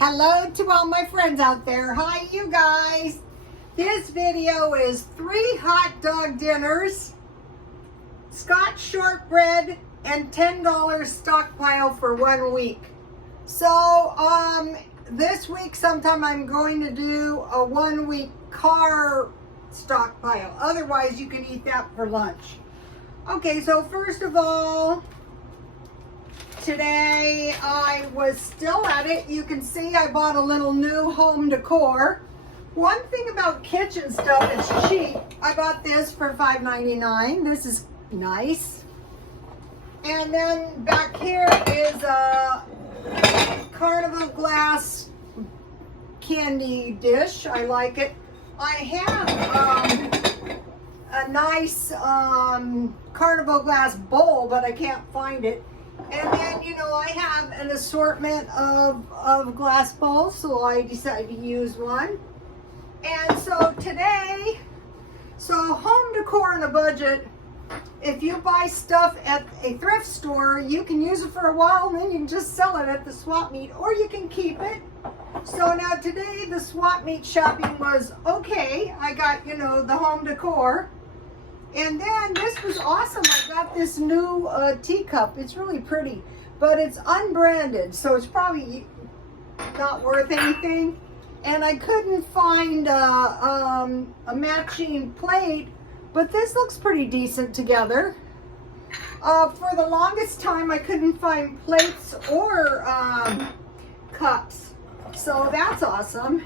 Hello to all my friends out there. Hi, you guys. This video is 3 hot dog dinners, Scotch Shortbread, and $10 stockpile for 1 week. So, this week sometime I'm going to do a 1 week car stockpile. Otherwise, you can eat that for lunch. Okay, so first of all, today I was still at it. You can see I bought a little new home decor. One thing about kitchen stuff, it's cheap. I bought this for $5.99. This is nice. And then back here is a carnival glass candy dish. I like it. I have a nice carnival glass bowl, but I can't find it. And then, you know, I have an assortment of glass bowls, so I decided to use one. And so today, home decor on a budget, if you buy stuff at a thrift store, you can use it for a while and then you can just sell it at the swap meet, or you can keep it. So now today, the swap meet shopping was okay. I got, you know, the home decor. And then this was awesome. I got this new teacup. It's really pretty, but it's unbranded, so it's probably not worth anything. And I couldn't find a matching plate, but this looks pretty decent together. For the longest time, I couldn't find plates or cups, so that's awesome.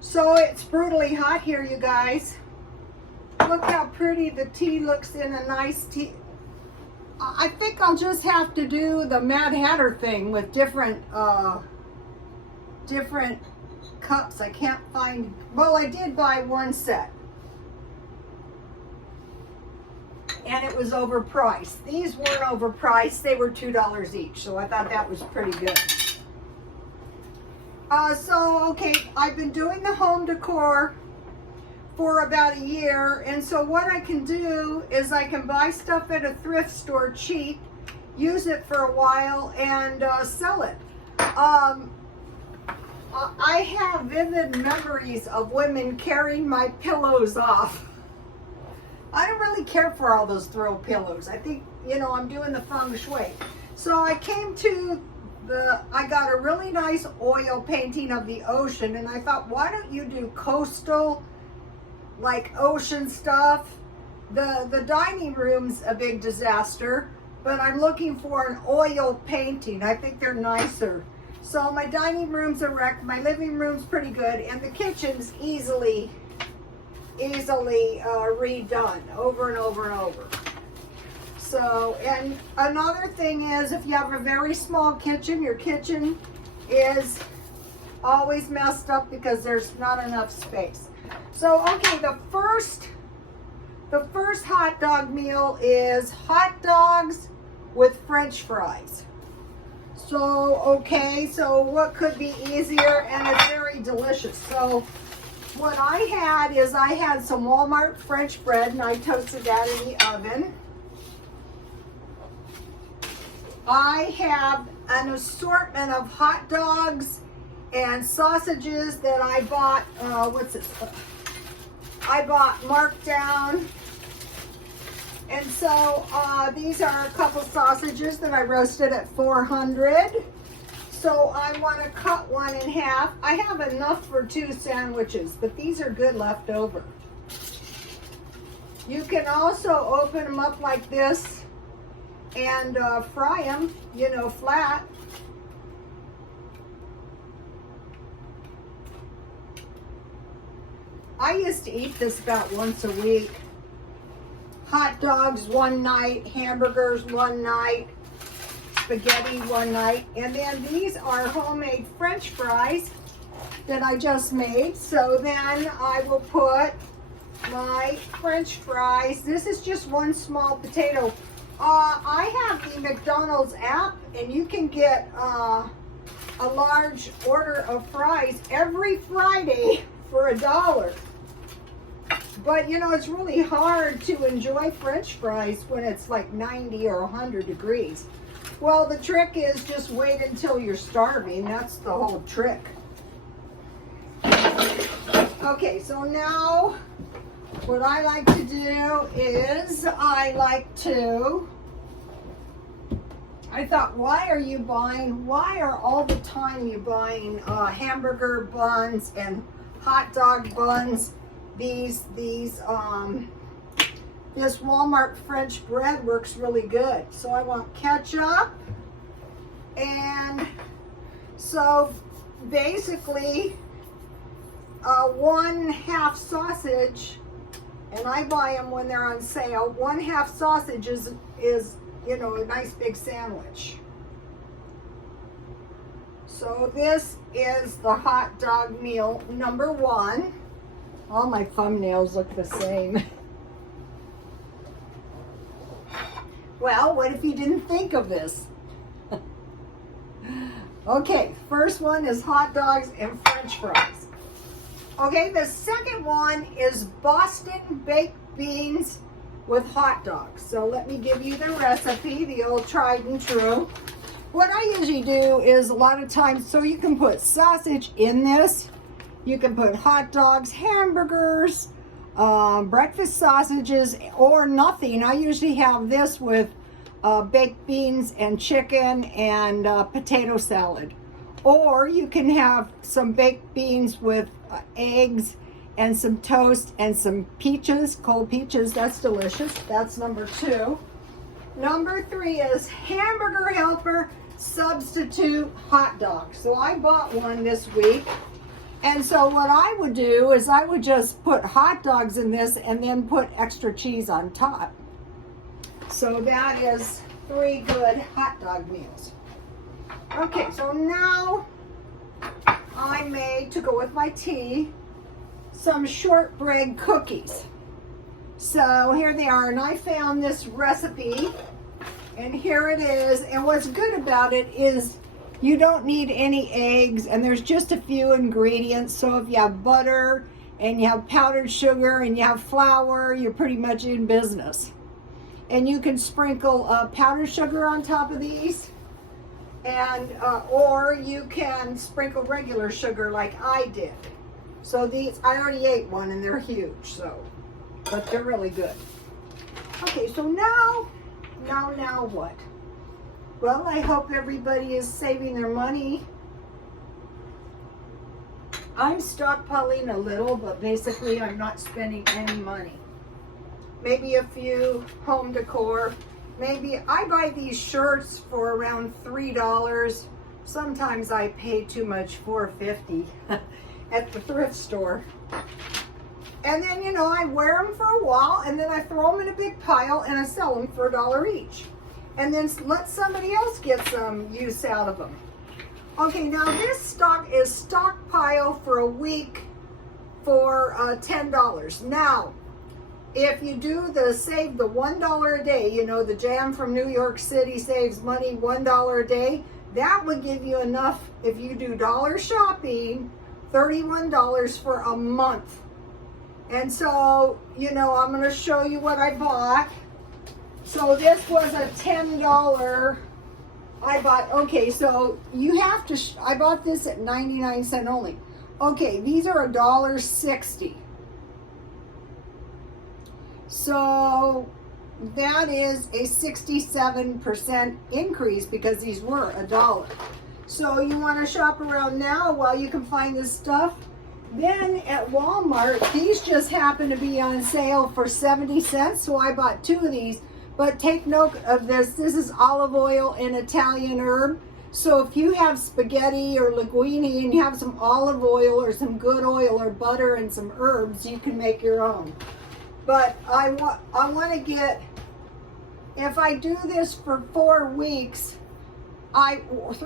So it's brutally hot here, you guys. Look how pretty the tea looks in a nice tea. I think I'll just have to do the Mad Hatter thing with different cups. I can't find, well, I did buy one set. And it was overpriced. These weren't overpriced. They were $2 each. So I thought that was pretty good. Okay, I've been doing the home decor for about a year, and so what I can do is I can buy stuff at a thrift store cheap, use it for a while, and sell it. I have vivid memories of women carrying my pillows off. I don't really care for all those throw pillows. I think, you know, I'm doing the feng shui. So I came to I got a really nice oil painting of the ocean, and I thought, why don't you do coastal, like ocean stuff? The dining room's a big disaster, but I'm looking for an oil painting. I think they're nicer. So my dining room's a wreck, my living room's pretty good, and the kitchen's easily redone over and over and over. So, and another thing is, if you have a very small kitchen, your kitchen is always messed up because there's not enough space. So, okay, the first hot dog meal is hot dogs with French fries. So, okay, so what could be easier, and it's very delicious. So, what I had is I had some Walmart French bread, and I toasted that in the oven. I have an assortment of hot dogs and sausages that I bought, I bought marked down. And so these are a couple sausages that I roasted at 400. So I want to cut one in half. I have enough for 2 sandwiches, but these are good left over. You can also open them up like this and fry them, you know, flat. I used to eat this about once a week. Hot dogs one night, hamburgers one night, spaghetti one night, and then these are homemade French fries that I just made. So then I will put my French fries. This is just one small potato. I have the McDonald's app, and you can get a large order of fries every Friday for $1. But you know, it's really hard to enjoy French fries when it's like 90 or 100 degrees. Well, the trick is just wait until you're starving. That's the whole trick. Okay, so now what I like to do is I thought, why are all the time you buying hamburger buns and hot dog buns? This Walmart French bread works really good. So I want ketchup, and so basically 1/2 sausage, and I buy them when they're on sale. 1/2 sausage is you know, a nice big sandwich. So this is the hot dog meal number 1. All my thumbnails look the same. Well, what if you didn't think of this? Okay, first one is hot dogs and French fries. Okay, the second one is Boston baked beans with hot dogs. So let me give you the recipe, the old tried and true. What I usually do is a lot of times, so you can put sausage in this, you can put hot dogs, hamburgers, breakfast sausages, or nothing. I usually have this with baked beans and chicken and potato salad. Or you can have some baked beans with eggs and some toast and some peaches, cold peaches. That's delicious. That's number 2. Number 3 is Hamburger Helper substitute hot dogs. So I bought one this week. And so what I would do is I would just put hot dogs in this and then put extra cheese on top. So that is 3 good hot dog meals. Okay, so now I made, to go with my tea, some shortbread cookies. So here they are, and I found this recipe, and here it is. And what's good about it is you don't need any eggs, and there's just a few ingredients. So if you have butter and you have powdered sugar and you have flour, you're pretty much in business. And you can sprinkle powdered sugar on top of these, and or you can sprinkle regular sugar like I did. So these, I already ate one and they're huge, so, but they're really good. Okay, so now what? Well, I hope everybody is saving their money. I'm stockpiling a little, but basically I'm not spending any money. Maybe a few home decor. Maybe I buy these shirts for around $3. Sometimes I pay too much, $4.50 at the thrift store. And then, you know, I wear them for a while, and then I throw them in a big pile and I sell them for $1 each. And then let somebody else get some use out of them. Okay, now this stock is Stockpile for a week for $10. Now, if you do save the $1 a day, you know, the jam from New York City saves money, $1 a day, that would give you enough, if you do dollar shopping, $31 for a month. And so, you know, I'm going to show you what I bought. So this was a $10. I bought, okay, so you have to, I bought this at 99 cents only. Okay, these are $1.60. So that is a 67% increase because these were $1. So you want to shop around now while you can find this stuff. Then at Walmart, these just happen to be on sale for 70 cents. So I bought 2 of these. But take note of this. This is olive oil and Italian herb. So if you have spaghetti or linguine and you have some olive oil or some good oil or butter and some herbs, you can make your own. But I want to get, if I do this for 4 weeks, 3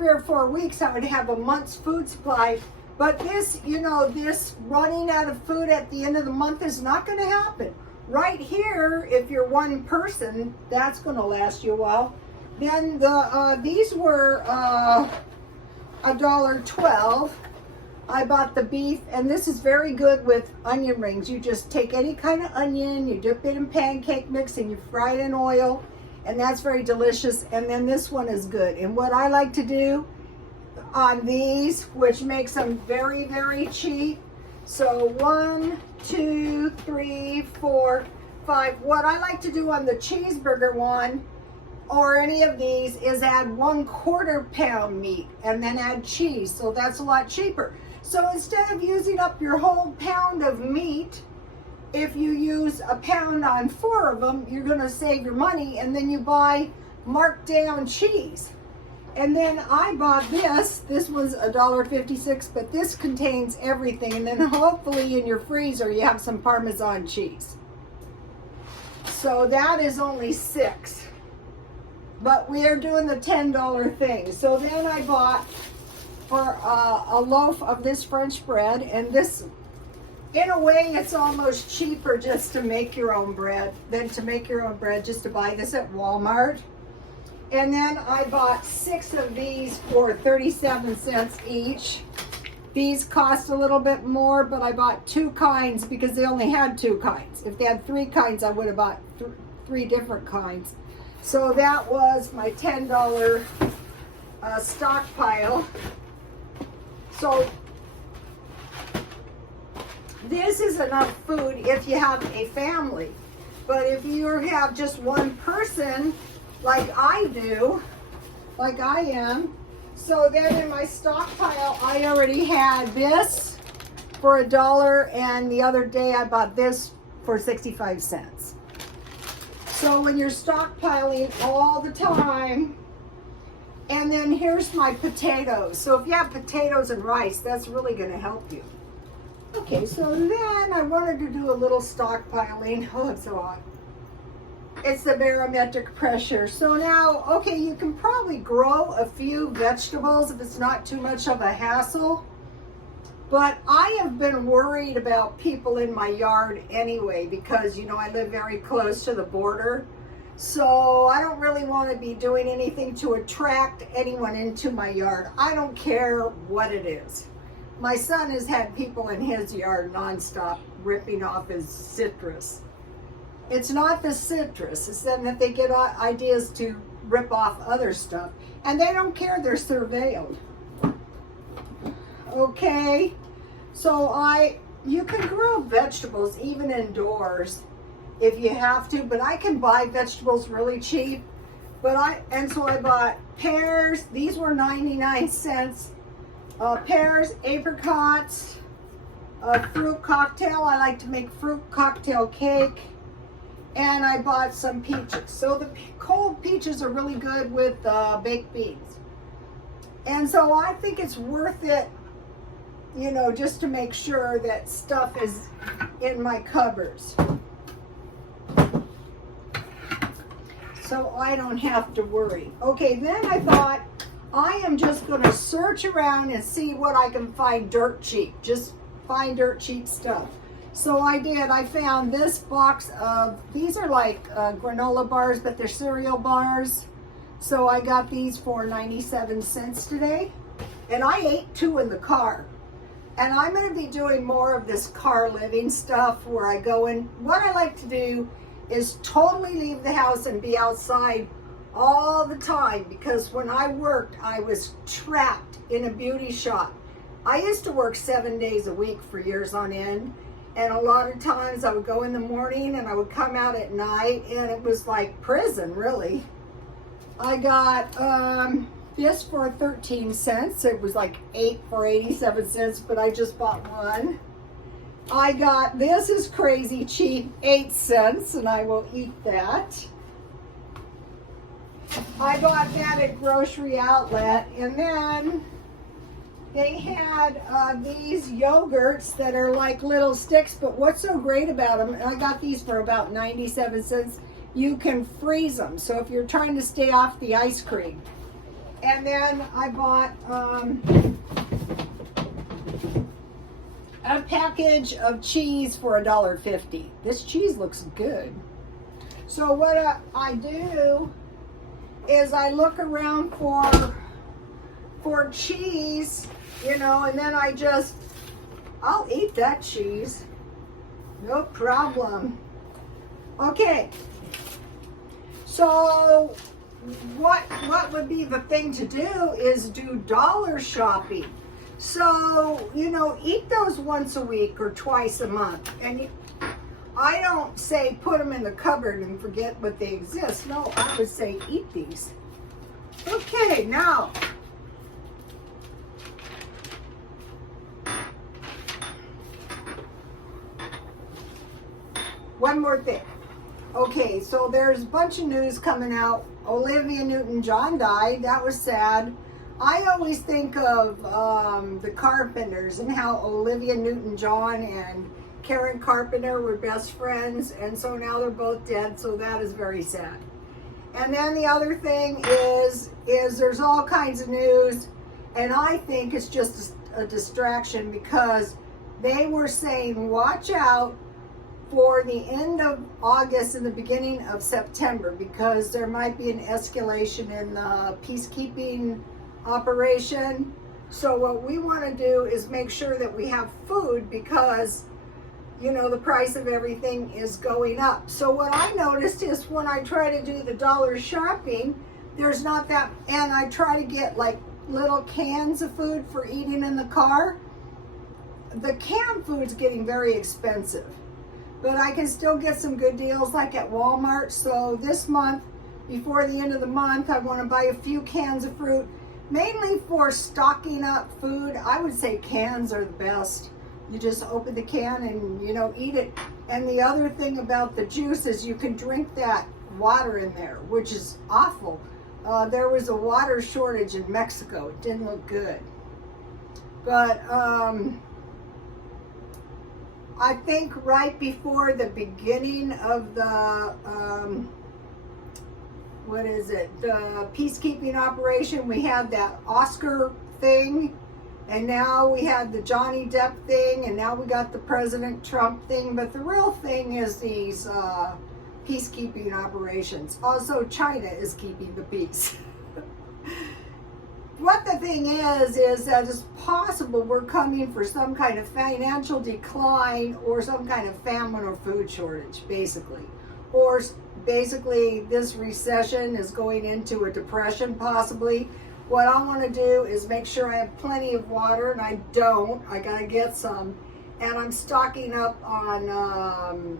or 4 weeks, I would have a month's food supply. But this, you know, this running out of food at the end of the month is not going to happen. Right here, if you're one person, that's going to last you a while. Then these were $1.12. I bought the beef, and this is very good with onion rings. You just take any kind of onion, you dip it in pancake mix, and you fry it in oil. and that's very delicious. And then this one is good. And what I like to do on these, which makes them very, very cheap. So 1, 2, 3, 4, 5. What I like to do on the cheeseburger one or any of these is add 1/4 pound meat and then add cheese. So that's a lot cheaper. So instead of using up your whole pound of meat, if you use a pound on 4 of them, you're gonna save your money, and then you buy marked down cheese. And then I bought this. This was $1.56, but this contains everything. And then hopefully in your freezer you have some Parmesan cheese. So that is only $6. But we are doing the $10 thing. So then I bought for a loaf of this French bread, and this, in a way, it's almost cheaper just to make your own bread than to make your own bread, just to buy this at Walmart. And then I bought 6 of these for 37 cents each. These cost a little bit more, but I bought 2 kinds because they only had 2 kinds. If they had 3 kinds, I would have bought 3 different kinds. So that was my $10 stockpile. So this is enough food if you have a family. But if you have just one person, like I do, like I am, so then in my stockpile, I already had this for $1, and the other day I bought this for 65 cents. So when you're stockpiling all the time, and then here's my potatoes. So if you have potatoes and rice, that's really gonna help you. Okay, so then I wanted to do a little stockpiling. Oh, it's so hot. It's the barometric pressure. So now, okay, you can probably grow a few vegetables if it's not too much of a hassle. But I have been worried about people in my yard anyway, because, you know, I live very close to the border. So I don't really want to be doing anything to attract anyone into my yard. I don't care what it is. My son has had people in his yard nonstop ripping off his citrus. It's not the citrus, it's then that they get ideas to rip off other stuff. And they don't care, they're surveilled. Okay, so you can grow vegetables even indoors if you have to, but I can buy vegetables really cheap. So I bought pears. These were 99 cents. Pears, apricots, fruit cocktail. I like to make fruit cocktail cake. And I bought some peaches. So the cold peaches are really good with baked beans. And so I think it's worth it, you know, just to make sure that stuff is in my cupboards, so I don't have to worry. Okay, then I thought I am just going to search around and see what I can find dirt cheap. Just find dirt cheap stuff. So I did. I found this box of, these are like granola bars, but they're cereal bars. So I got these for 97 cents today. And I ate 2 in the car. And I'm going to be doing more of this car living stuff where I go in. What I like to do is totally leave the house and be outside all the time, because when I worked, I was trapped in a beauty shop. I used to work 7 days a week for years on end, and a lot of times I would go in the morning and I would come out at night, and it was like prison, really. I got this for 13 cents. It was like 8 for 87 cents, but I just bought one. I got, this is crazy cheap, 8 cents, and I will eat that. I bought that at Grocery Outlet, and then they had these yogurts that are like little sticks, but what's so great about them, and I got these for about 97 cents, you can freeze them, so if you're trying to stay off the ice cream. And then I bought a package of cheese for $1.50. This cheese looks good. So what I do is I look around for cheese, you know, and then I'll eat that cheese. No problem. Okay. So So what would be the thing to do is do dollar shopping. So, you know, eat those once a week or twice a month. And I don't say put them in the cupboard and forget what they exist. No, I would say eat these. Okay, now, one more thing. Okay, so there's a bunch of news coming out. Olivia Newton-John died. That was sad. I always think of the Carpenters and how Olivia Newton-John and Karen Carpenter were best friends, and so now they're both dead, so that is very sad. And then the other thing is there's all kinds of news, and I think it's just a distraction because they were saying watch out for the end of August and the beginning of September because there might be an escalation in the peacekeeping operation. So what we want to do is make sure that we have food because, you know, the price of everything is going up. So what I noticed is when I try to do the dollar shopping, there's not that, and I try to get like little cans of food for eating in the car. The canned food's getting very expensive, but I can still get some good deals like at Walmart. So this month, before the end of the month, I want to buy a few cans of fruit, mainly for stocking up food. I would say cans are the best. You just open the can and, you know, eat it. And the other thing about the juice is you can drink that water in there, which is awful. There was a water shortage in Mexico. It didn't look good. But I think right before the beginning of the, the peacekeeping operation, we had that Oscar thing, and now we had the Johnny Depp thing, and now we got the President Trump thing, but the real thing is these peacekeeping operations. Also, China is keeping the peace. What the thing is that it's possible we're coming for some kind of financial decline or some kind of famine or food shortage, basically. Or basically this recession is going into a depression, possibly. What I want to do is make sure I have plenty of water, and I don't. I got to get some. And I'm stocking up on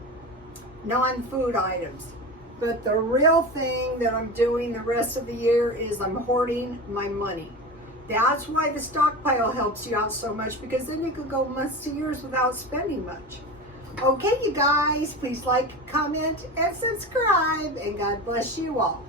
non-food items. But the real thing that I'm doing the rest of the year is I'm hoarding my money. That's why the stockpile helps you out so much, because then you could go months to years without spending much. Okay, you guys, please like, comment, and subscribe, and God bless you all.